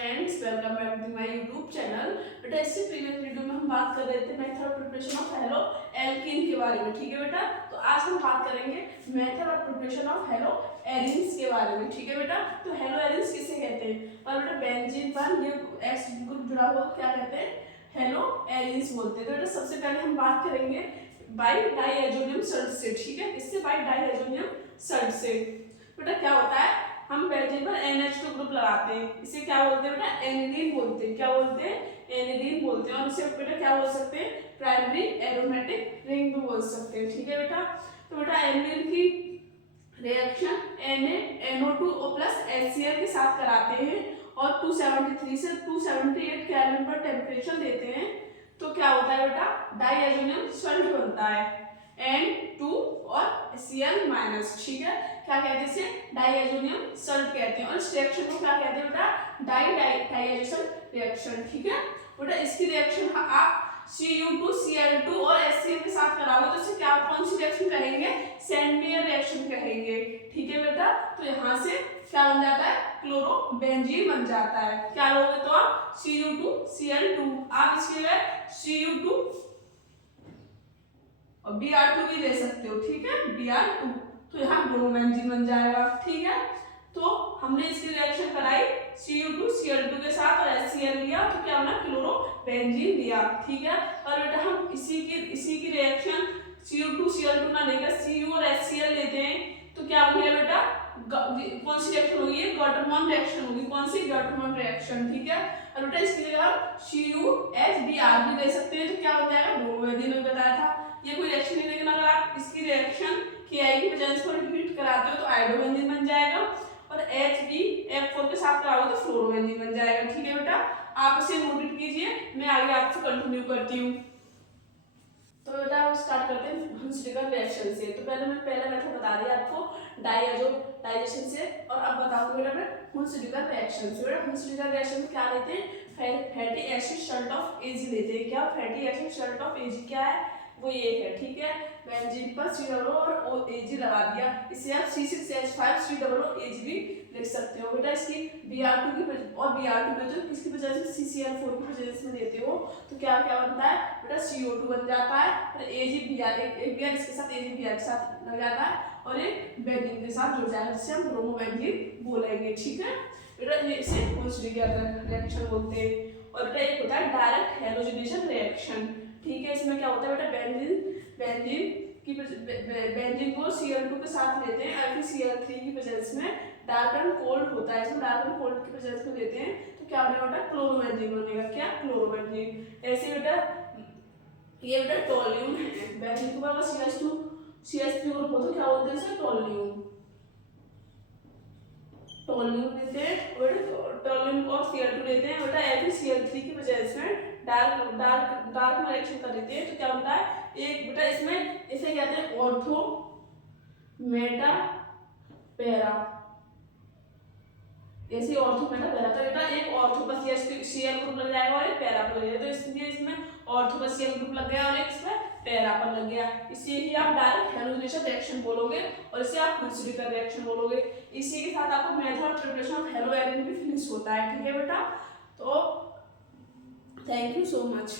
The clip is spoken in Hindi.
Friends, welcome back to my YouTube channel. बेटा इससे प्रीवियस वीडियो में हम बात कर रहे थे method of preparation of hello alkene के बारे में, ठीक है बेटा। तो आज हम बात करेंगे method of preparation of hello arenes के बारे में, ठीक है बेटा। तो हेलो एरिन्स किसे कहते हैं? और बेटा बेंजीन पर ये एक्स ग्रुप जुड़ा हुआ क्या कहते हैं? हेलो एरिन्स बोलते हैं। तो बेटा सबसे पहले हम बात करेंगे बाई डाइएजोनियम सल्ट से, ठीक है। इससे बाई डाइएजोनियम सल्ट से बेटा क्या होता है, हम बेंजीन पर NH2 ग्रुप लगाते हैं, इसे क्या बोलते हैं बेटा? एनिलीन बोलते हैं। क्या बोलते हैं? एनिलीन बोलते हैं। और इसे बेटा क्या बोल सकते हैं? प्राइमरी एरोमेटिक रिंग भी बोल सकते हैं, ठीक है बेटा। तो बेटा एनिलीन की रिएक्शन NaNO2 प्लस HCl के साथ कराते हैं और 273 से 278 केल्विन पर टेम्परेचर देते हैं, तो क्या होता है बेटा? डाइएजोनियम सॉल्ट बनता है N2 और Cl माइनस, ठीक है। क्या कहते हैं इसे? डाइएजोनियम सल्ट कहते हैं। और इस रिएक्शन को क्या कहते हैं बेटा? डाइएजेशन रिएक्शन, ठीक है बेटा। इसकी रिएक्शन आप Cu2Cl2 और HCl के साथ कराओगे तो इसे क्या, कौन सी रिएक्शन कहेंगे? सैंडमेयर रिएक्शन कहेंगे, ठीक है बेटा। तो यहाँ से क्या बन जाता है? क्लोरोबेंजीन बन जाता है। क्या लोगे तो आप Cu2Cl2, आप इसके लिए Cu2 और Br2 भी ले सकते हो, ठीक है, Br2। तो यहाँ ब्रोमोबेंजीन बन जाएगा, ठीक है। तो हमने इसकी रिएक्शन कराई Cu2Cl2 के साथ और HCl लिया, तो क्या बना? क्लोरोबेंजीन लिया, ठीक है। और बेटा हम इसी की रिएक्शन Cu2Cl2 ना लेकर Cu और HCl लेते हैं, तो क्या बनेगा बेटा? कौन सी रिएक्शन होगी? गॉटरमॉन रिएक्शन होगी। कौन सी? गॉटरमॉन रिएक्शन, ठीक है। और बेटा इसके लिए हम CuHBr भी ले सकते हैं, तो क्या हो जाएगा? ब्रोमोबेंजीन में बताया था। ये कोई रिएक्शन नहीं, लेकिन अगर आप इसकी रिएक्शन Ki की वजह पर हीट कराते हो तो आयोडोबेंजीन बन जाएगा और HbF4 के साथ कराओगे तो फ्लोरोबेंजीन बन जाएगा, ठीक है बेटा। आप इसे नोट कीजिए, मैं आगे आपसे कंटिन्यू करती हूँ। तो बेटा हम स्टार्ट करते हैं हुंसलिगर रिएक्शन से। तो पहले मैं पहला मेथड बता दिया आपको डाइजेशन से, और अब बताऊंगी बेटा मैं हुंसलिगर रिएक्शन से। बेटा हुंसलिगर रिएक्शन में क्या लेते हैं? Fatty acid Salt of Ag लेते हैं। क्या fatty acid Salt of Ag क्या है? वो ये है, ठीक है। बेंजीन पर C और Ag लगा दिया, इसे आप C6H5COOH भी लिख सकते हो बेटा। इसकी Br2 की और Br2 में जो किसकी वजह से CCl4 की वजह से देते हो, तो क्या क्या बनता है बेटा? CO2 बन जाता है और AgBr एक Br इसके साथ AgBr के साथ लग जाता है और एक बेंजीन के साथ जुड़ जाएगा, जिसे हम ब्रोमोबेंजीन बोलेंगे, ठीक है बेटा। ये इसे हुंसलिगर रिएक्शन बोलते हैं। और बेटा एक होता है डायरेक्ट हैलोजिनेशन रिएक्शन, ठीक है। इसमें क्या होता है बेटा? बेंजीन को Cl2 के साथ लेते हैं और फिर Cl3 की वजह से डार्क एंड कोल्ड होता है, इसमें डार्क एंड कोल्ड की वजह से देते हैं, तो क्या बनेगा बेटा? क्लोरोबेंजीन बनेगा। क्या? क्लोरोबेंजीन। ऐसे बेटा ये बेटा टोल्यून है। बेंजीन के ऊपर CH3 ग्रुप हो तो क्या बोलते हैं इसे? टोल्यून। टोल्यून लेते हैं बेटा, टोल्यून और Cl2 लेते हैं बेटा, FeCl3 की वजह से डार्क में रिएक्शन कर देते हैं, तो क्या होता है? एक बेटा इसमें इसे कहते हैं ऑर्थो मेटा पैरा, ऐसे ऑर्थो मेटा पैरा। तो बेटा एक ऑर्थो पर Cl ग्रुप लग जाएगा और एक पैरा पर लग जाएगा, तो इसलिए इसमें ऑर्थो पर Cl ग्रुप लग गया और एक इसमें पैरा पर लग गया। इसे ही आप डायरेक्ट हैलोजिनेशन रिएक्शन बोलोगे और इसे आप हुंसलिगर रिएक्शन बोलोगे। इसी के साथ आपको method of preparation of hello Erin भी फिनिश होता है, ठीक है बेटा। तो थैंक यू सो मच।